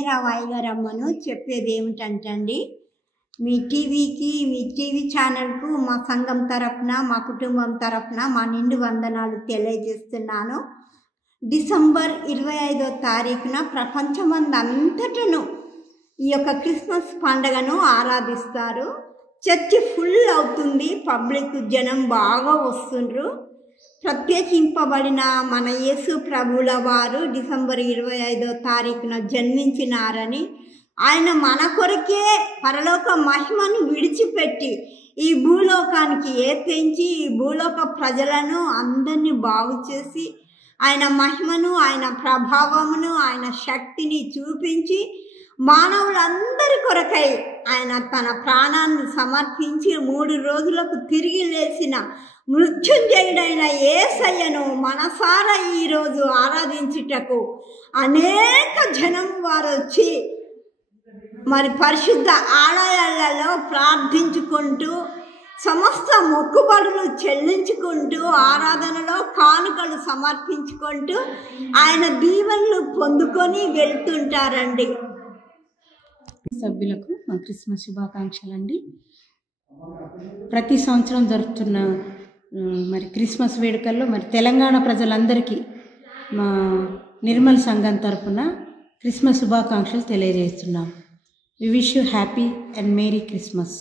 విజయరావు అయ్యగారమ్మను చెప్పేది ఏమిటంటండి, మీ టీవీ ఛానల్కు మా సంఘం తరఫున, మా కుటుంబం తరఫున మా నిండు వందనాలు తెలియజేస్తున్నాను. డిసెంబర్ 25వ తారీఖున ప్రపంచమందంతటను ఈ యొక్క క్రిస్మస్ పండుగను ఆరాధిస్తారు. చర్చి ఫుల్ అవుతుంది, పబ్లిక్ జనం బాగా వస్తుండ్రు. ప్రత్యేకింపబడిన మన యేసు ప్రభువుల వారు డిసెంబర్ 25వ తారీఖున జన్మించినారని, ఆయన మన కొరకే పరలోక మహిమను విడిచిపెట్టి ఈ భూలోకానికి ఏర్తించి ఈ భూలోక ప్రజలను అందరినీ బాగు చేసి ఆయన మహిమను, ఆయన ప్రభావమును, ఆయన శక్తిని చూపించి మానవులందరి కొరకై ఆయన తన ప్రాణాన్ని సమర్పించి 3 రోజులకు తిరిగి లేచిన మృత్యుంజయుడైన యేసయ్యను మనసారా ఈరోజు ఆరాధించుటకు అనేక జనం వారు వచ్చి మరి పరిశుద్ధ ఆలయాలలో ప్రార్థించుకుంటూ సమస్త మొక్కుబడులు చెల్లించుకుంటూ ఆరాధనలో కానుకలు సమర్పించుకుంటూ ఆయన దీవెనలు పొందుకొని వెళ్తుంటారండి. సభ్యులకు మా క్రిస్మస్ శుభాకాంక్షలు అండి. ప్రతి సంవత్సరం జరుపుతున్న మరి క్రిస్మస్ వేడుకల్లో మరి తెలంగాణ ప్రజలందరికీ మా నిర్మల్ సంఘం తరపున క్రిస్మస్ శుభాకాంక్షలు తెలియజేస్తున్నాం. We wish you happy and merry Christmas.